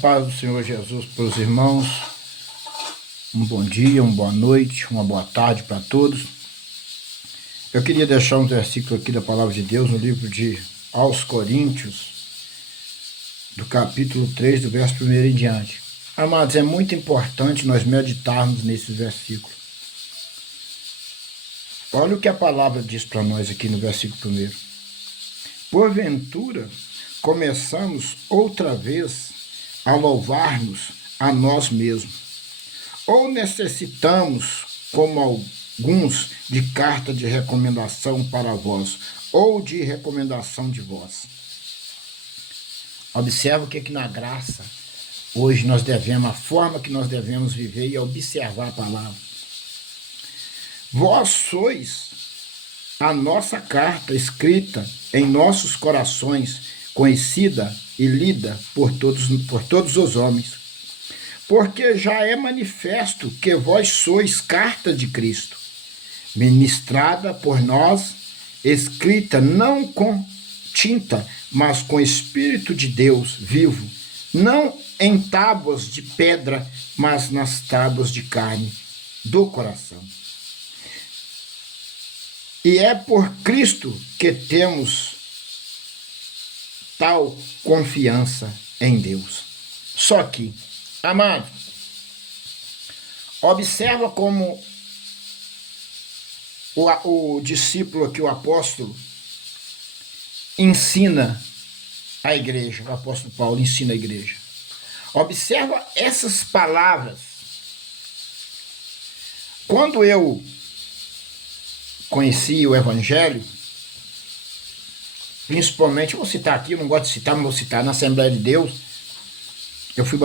Paz do Senhor Jesus para os irmãos, um bom dia, uma boa noite, uma boa tarde para todos. Eu queria deixar um versículo aqui da Palavra de Deus no livro de Aos Coríntios, do capítulo 3, do verso 1 em diante. Amados, é muito importante nós meditarmos nesses versículos. Olha o que a palavra diz para nós aqui no versículo 1. Porventura, começamos outra vez a louvar-nos a nós mesmos, ou necessitamos, como alguns, de carta de recomendação para vós, ou de recomendação de vós. Observa o que na graça, hoje nós devemos, a forma que nós devemos viver e observar a palavra. Vós sois a nossa carta escrita em nossos corações, conhecida e lida por todos os homens. Porque já é manifesto que vós sois carta de Cristo, ministrada por nós, escrita não com tinta, mas com Espírito de Deus vivo, não em tábuas de pedra, mas nas tábuas de carne do coração. E é por Cristo que temos tal confiança em Deus. Só que, amado, observa como o discípulo aqui, o apóstolo, ensina a igreja, o apóstolo Paulo ensina a igreja. Observa essas palavras. Quando eu conheci o Evangelho, principalmente, eu vou citar aqui, eu não gosto de citar, mas vou citar, na Assembleia de Deus, eu fui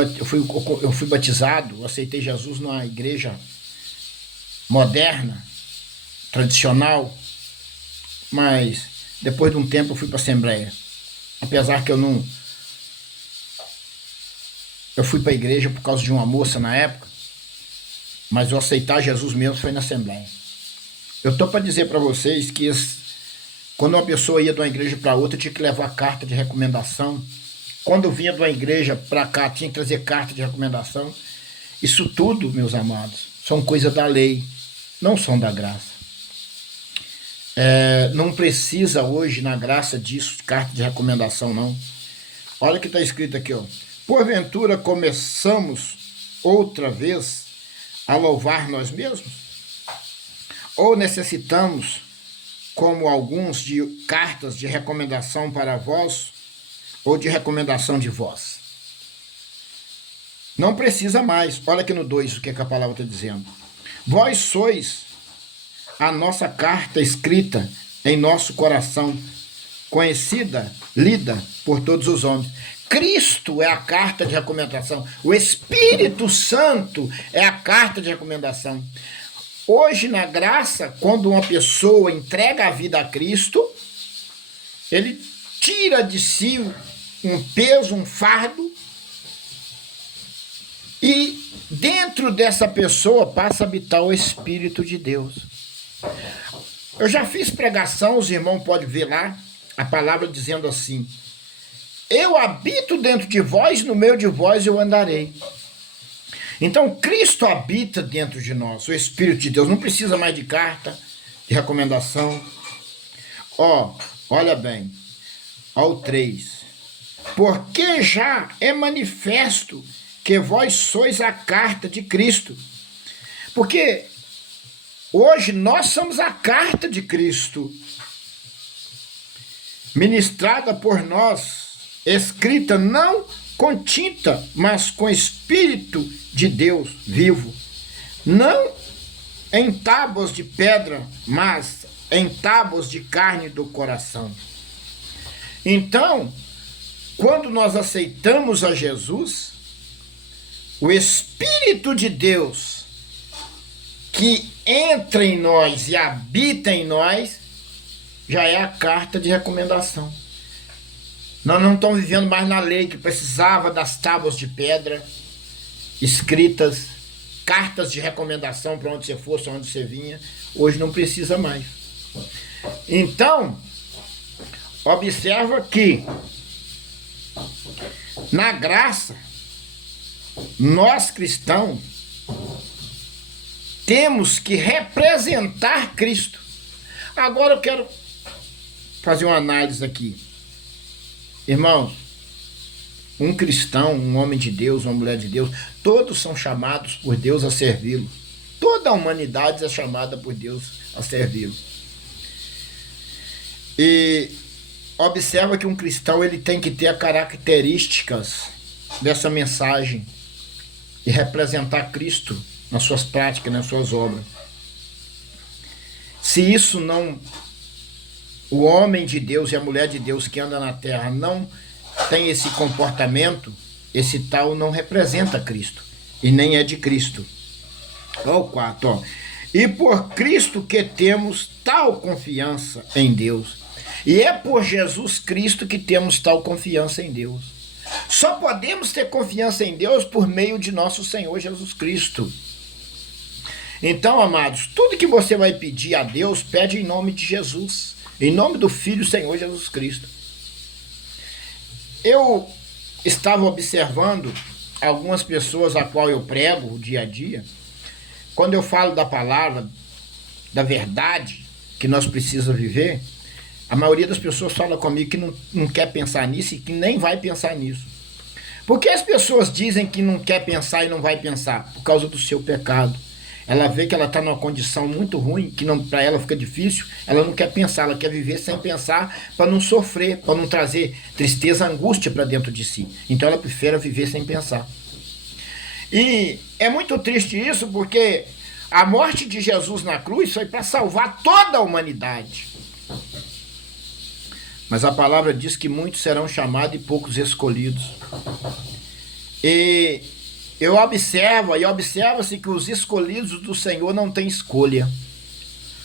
batizado, eu aceitei Jesus numa igreja moderna, tradicional, mas depois de um tempo eu fui para a Assembleia. Apesar que eu fui para a igreja por causa de uma moça na época, mas eu aceitar Jesus mesmo foi na Assembleia. Eu estou para dizer para vocês que quando uma pessoa ia de uma igreja para outra, tinha que levar carta de recomendação. Quando eu vinha de uma igreja para cá, tinha que trazer carta de recomendação. Isso tudo, meus amados, são coisas da lei, não são da graça. Não precisa hoje, na graça disso, carta de recomendação, não. Olha o que está escrito aqui, ó. Porventura começamos outra vez a louvar nós mesmos? Ou necessitamos, como alguns, de cartas de recomendação para vós, ou de recomendação de vós? Não precisa mais. Olha aqui no 2 o que a palavra está dizendo. Vós sois a nossa carta escrita em nosso coração, conhecida, lida por todos os homens. Cristo é a carta de recomendação. O Espírito Santo é a carta de recomendação. Hoje, na graça, quando uma pessoa entrega a vida a Cristo, ele tira de si um peso, um fardo, e dentro dessa pessoa passa a habitar o Espírito de Deus. Eu já fiz pregação, os irmãos podem ver lá, a palavra dizendo assim: eu habito dentro de vós, no meio de vós eu andarei. Então, Cristo habita dentro de nós, o Espírito de Deus. Não precisa mais de carta, de recomendação. Olha bem, ao 3. Porque já é manifesto que vós sois a carta de Cristo. Porque hoje nós somos a carta de Cristo, ministrada por nós, escrita não com tinta, mas com Espírito de Deus vivo, não em tábuas de pedra, mas em tábuas de carne do coração. Então, quando nós aceitamos a Jesus, o Espírito de Deus que entra em nós e habita em nós, já é a carta de recomendação. Nós não estamos vivendo mais na lei, que precisava das tábuas de pedra escritas, cartas de recomendação para onde você fosse, onde você vinha. Hoje não precisa mais. Então, observa que na graça nós cristãos temos que representar Cristo. Agora eu quero fazer uma análise aqui. Irmãos, um cristão, um homem de Deus, uma mulher de Deus, todos são chamados por Deus a servi-lo. Toda a humanidade é chamada por Deus a servi-lo. E observa que um cristão ele tem que ter as características dessa mensagem e representar Cristo nas suas práticas, nas suas obras. Se isso não, o homem de Deus e a mulher de Deus que anda na terra não tem esse comportamento, esse tal não representa Cristo e nem é de Cristo. Olha o 4, ó. E por Cristo que temos tal confiança em Deus. E é por Jesus Cristo que temos tal confiança em Deus. Só podemos ter confiança em Deus por meio de nosso Senhor Jesus Cristo. Então, amados, tudo que você vai pedir a Deus, pede em nome de Jesus, em nome do Filho Senhor Jesus Cristo. Eu estava observando algumas pessoas a qual eu prego o dia a dia. Quando eu falo da palavra, da verdade que nós precisamos viver, a maioria das pessoas fala comigo que não quer pensar nisso e que nem vai pensar nisso. Por que as pessoas dizem que não quer pensar e não vai pensar? Por causa do seu pecado. Ela vê que ela está numa condição muito ruim, que para ela fica difícil, ela não quer pensar, ela quer viver sem pensar para não sofrer, para não trazer tristeza, angústia para dentro de si. Então ela prefere viver sem pensar. E é muito triste isso, porque a morte de Jesus na cruz foi para salvar toda a humanidade. Mas a palavra diz que muitos serão chamados e poucos escolhidos. E eu observo, e observa-se que os escolhidos do Senhor não têm escolha.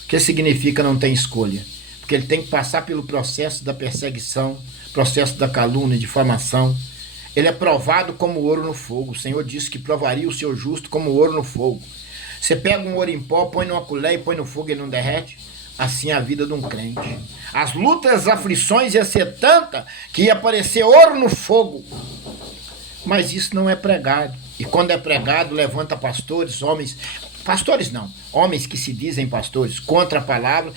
O que significa não tem escolha? Porque ele tem que passar pelo processo da perseguição, processo da calúnia, difamação. Ele é provado como ouro no fogo. O Senhor disse que provaria o seu justo como ouro no fogo. Você pega um ouro em pó, põe numa colher e põe no fogo e ele não derrete? Assim é a vida de um crente. As lutas, as aflições iam ser tanta que ia aparecer ouro no fogo. Mas isso não é pregado. E quando é pregado, levanta pastores, homens... Pastores não, homens que se dizem pastores, contra a palavra.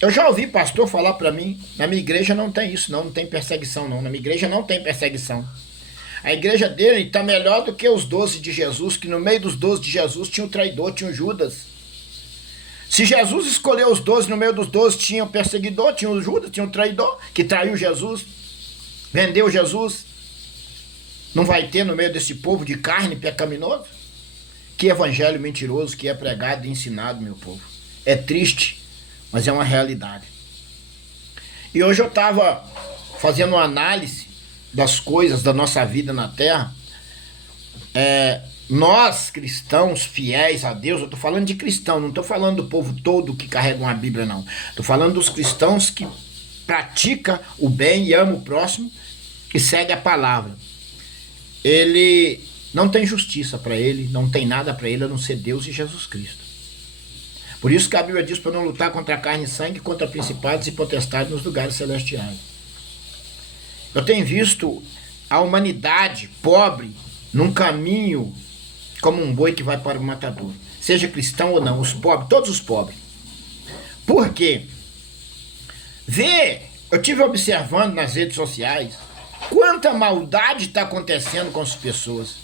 Eu já ouvi pastor falar para mim, na minha igreja não tem isso, não tem perseguição não. Na minha igreja não tem perseguição. A igreja dele está melhor do que os 12 de Jesus, que no meio dos 12 de Jesus tinha um traidor, tinha um Judas. Se Jesus escolheu os 12, no meio dos 12 tinha um perseguidor, tinha um Judas, tinha um traidor, que traiu Jesus, vendeu Jesus. Não vai ter no meio desse povo de carne pecaminoso? Que evangelho mentiroso que é pregado e ensinado, meu povo. É triste, mas é uma realidade. E hoje eu estava fazendo uma análise das coisas da nossa vida na terra. Nós, cristãos fiéis a Deus, eu estou falando de cristão, não estou falando do povo todo que carrega uma Bíblia, não. Estou falando dos cristãos que praticam o bem e amam o próximo e seguem a palavra. Ele não tem justiça para ele, não tem nada para ele a não ser Deus e Jesus Cristo. Por isso que a Bíblia diz para não lutar contra a carne e sangue, contra principados e potestades nos lugares celestiais. Eu tenho visto a humanidade pobre num caminho como um boi que vai para o matadouro. Seja cristão ou não, os pobres, todos os pobres. Por quê? Eu tive observando nas redes sociais quanta maldade está acontecendo com as pessoas.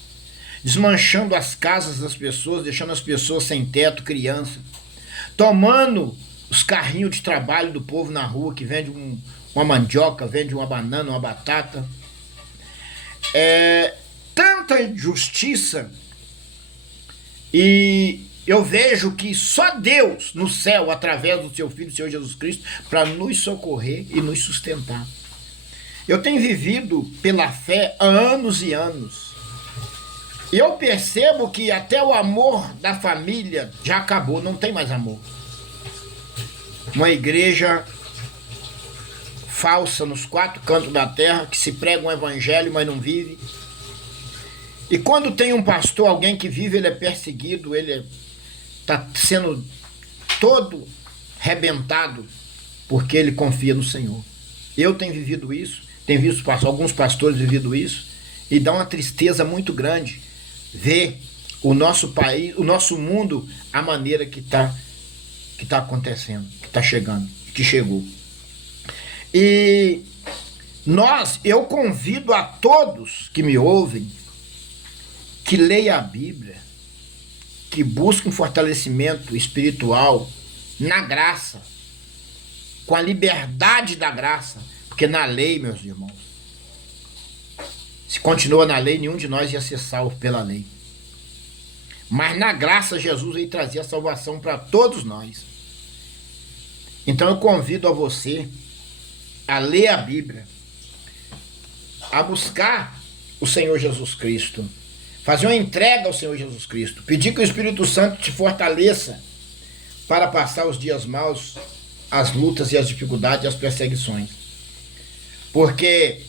Desmanchando as casas das pessoas, deixando as pessoas sem teto, criança. Tomando os carrinhos de trabalho do povo na rua, que vende uma mandioca, vende uma banana, uma batata. Tanta injustiça. E eu vejo que só Deus no céu, através do seu Filho, o Senhor Jesus Cristo, para nos socorrer e nos sustentar. Eu tenho vivido pela fé há anos e anos. E eu percebo que até o amor da família já acabou, não tem mais amor. Uma igreja falsa nos 4 cantos da terra, que se prega um evangelho, mas não vive. E quando tem um pastor, alguém que vive, ele é perseguido, ele está sendo todo rebentado, porque ele confia no Senhor. Eu tenho vivido isso, tenho visto alguns pastores vivido isso, E dá uma tristeza muito grande ver o nosso país, o nosso mundo, a maneira que tá acontecendo, que está chegando, que chegou. E eu convido a todos que me ouvem, que leiam a Bíblia, que busquem fortalecimento espiritual na graça, com a liberdade da graça, porque na lei, meus irmãos, se continua na lei, nenhum de nós ia ser salvo pela lei. Mas na graça, Jesus veio trazer a salvação para todos nós. Então eu convido a você a ler a Bíblia, a buscar o Senhor Jesus Cristo, fazer uma entrega ao Senhor Jesus Cristo, pedir que o Espírito Santo te fortaleça para passar os dias maus, as lutas e as dificuldades e as perseguições. Porque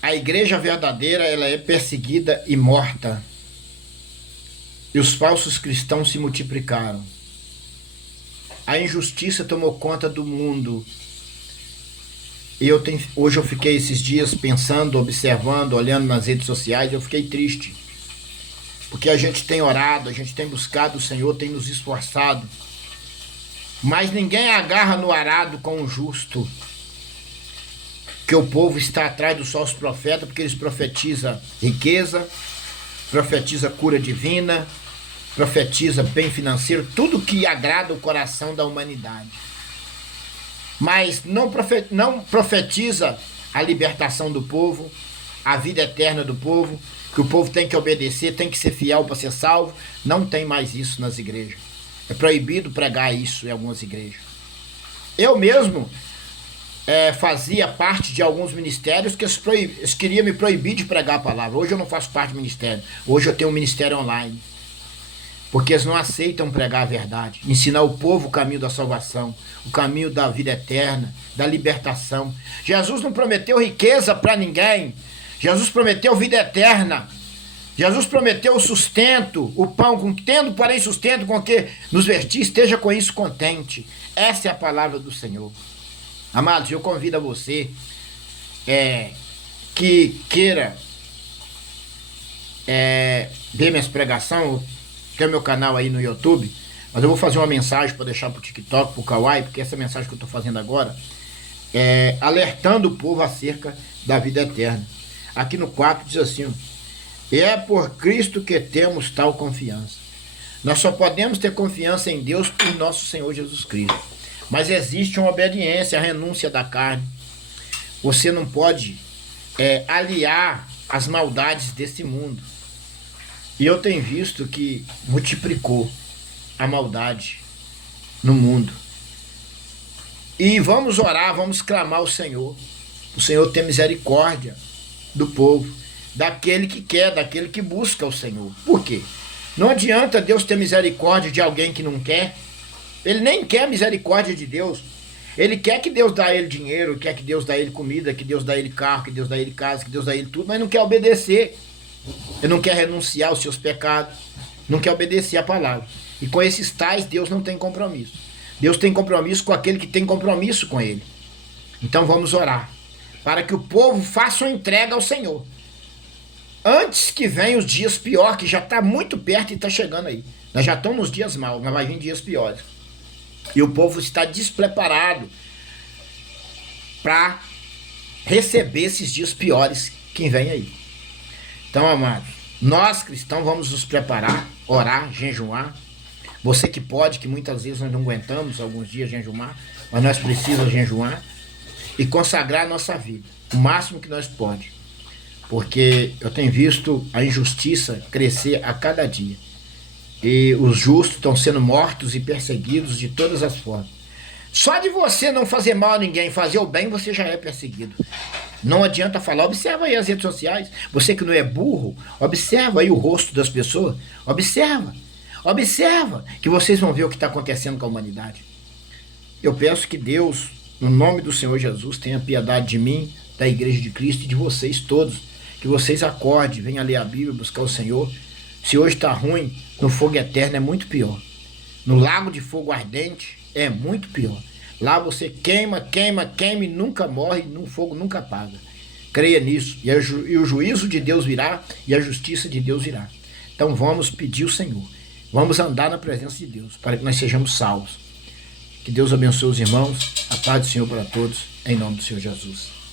a igreja verdadeira, ela é perseguida e morta. E os falsos cristãos se multiplicaram. A injustiça tomou conta do mundo. E hoje eu fiquei esses dias pensando, observando, olhando nas redes sociais, eu fiquei triste. Porque a gente tem orado, a gente tem buscado o Senhor, tem nos esforçado. Mas ninguém agarra no arado com o justo. Que o povo está atrás dos falsos profetas, porque eles profetizam riqueza, profetiza cura divina, profetiza bem financeiro, tudo que agrada o coração da humanidade. Mas não profetiza a libertação do povo, a vida eterna do povo, que o povo tem que obedecer, tem que ser fiel para ser salvo. Não tem mais isso nas igrejas. É proibido pregar isso em algumas igrejas. Eu mesmo fazia parte de alguns ministérios que eles queriam me proibir de pregar a palavra. Hoje eu não faço parte do ministério. Hoje eu tenho um ministério online. Porque eles não aceitam pregar a verdade. Ensinar o povo o caminho da salvação, o caminho da vida eterna, da libertação. Jesus não prometeu riqueza para ninguém. Jesus prometeu vida eterna. Jesus prometeu o sustento, o pão, tendo porém sustento com que nos vestir, esteja com isso contente. Essa é a palavra do Senhor. Amados, eu convido a você que queira ver minhas pregações. Tem o meu canal aí no YouTube, mas eu vou fazer uma mensagem para deixar para o TikTok, para o Kawaii, porque essa mensagem que eu estou fazendo agora é alertando o povo acerca da vida eterna. Aqui no 4 diz assim: é por Cristo que temos tal confiança. Nós só podemos ter confiança em Deus por nosso Senhor Jesus Cristo. Mas existe uma obediência, a renúncia da carne. Você não pode aliar as maldades desse mundo. E eu tenho visto que multiplicou a maldade no mundo. E vamos orar, vamos clamar ao Senhor. O Senhor tem misericórdia do povo, daquele que quer, daquele que busca o Senhor. Por quê? Não adianta Deus ter misericórdia de alguém que não quer. Ele nem quer misericórdia de Deus. Ele quer que Deus dá a ele dinheiro, quer que Deus dá a ele comida, que Deus dá a ele carro, que Deus dá a ele casa, que Deus dá a ele tudo, mas não quer obedecer. Ele não quer renunciar aos seus pecados, não quer obedecer a palavra. E com esses tais, Deus não tem compromisso. Deus tem compromisso com aquele que tem compromisso com ele. Então vamos orar, para que o povo faça uma entrega ao Senhor. Antes que venham os dias piores, que já está muito perto e está chegando aí. Nós já estamos nos dias maus, mas vai vir dias piores. E o povo está despreparado para receber esses dias piores que vem aí. Então, amados, nós cristãos vamos nos preparar, orar, jejuar. Você que pode, que muitas vezes nós não aguentamos alguns dias jejuar, mas nós precisamos jejuar e consagrar a nossa vida, o máximo que nós podemos. Porque eu tenho visto a injustiça crescer a cada dia. E os justos estão sendo mortos e perseguidos de todas as formas. Só de você não fazer mal a ninguém, fazer o bem, você já é perseguido. Não adianta falar, observa aí as redes sociais. Você que não é burro, observa aí o rosto das pessoas. Observa que vocês vão ver o que está acontecendo com a humanidade. Eu peço que Deus, no nome do Senhor Jesus, tenha piedade de mim, da Igreja de Cristo e de vocês todos. Que vocês acordem, venham ler a Bíblia, buscar o Senhor. Se hoje está ruim, no fogo eterno é muito pior. No lago de fogo ardente é muito pior. Lá você queima e nunca morre, no fogo nunca apaga. Creia nisso, e o juízo de Deus virá, e a justiça de Deus virá. Então vamos pedir ao Senhor, vamos andar na presença de Deus, para que nós sejamos salvos. Que Deus abençoe os irmãos, a paz do Senhor para todos, em nome do Senhor Jesus.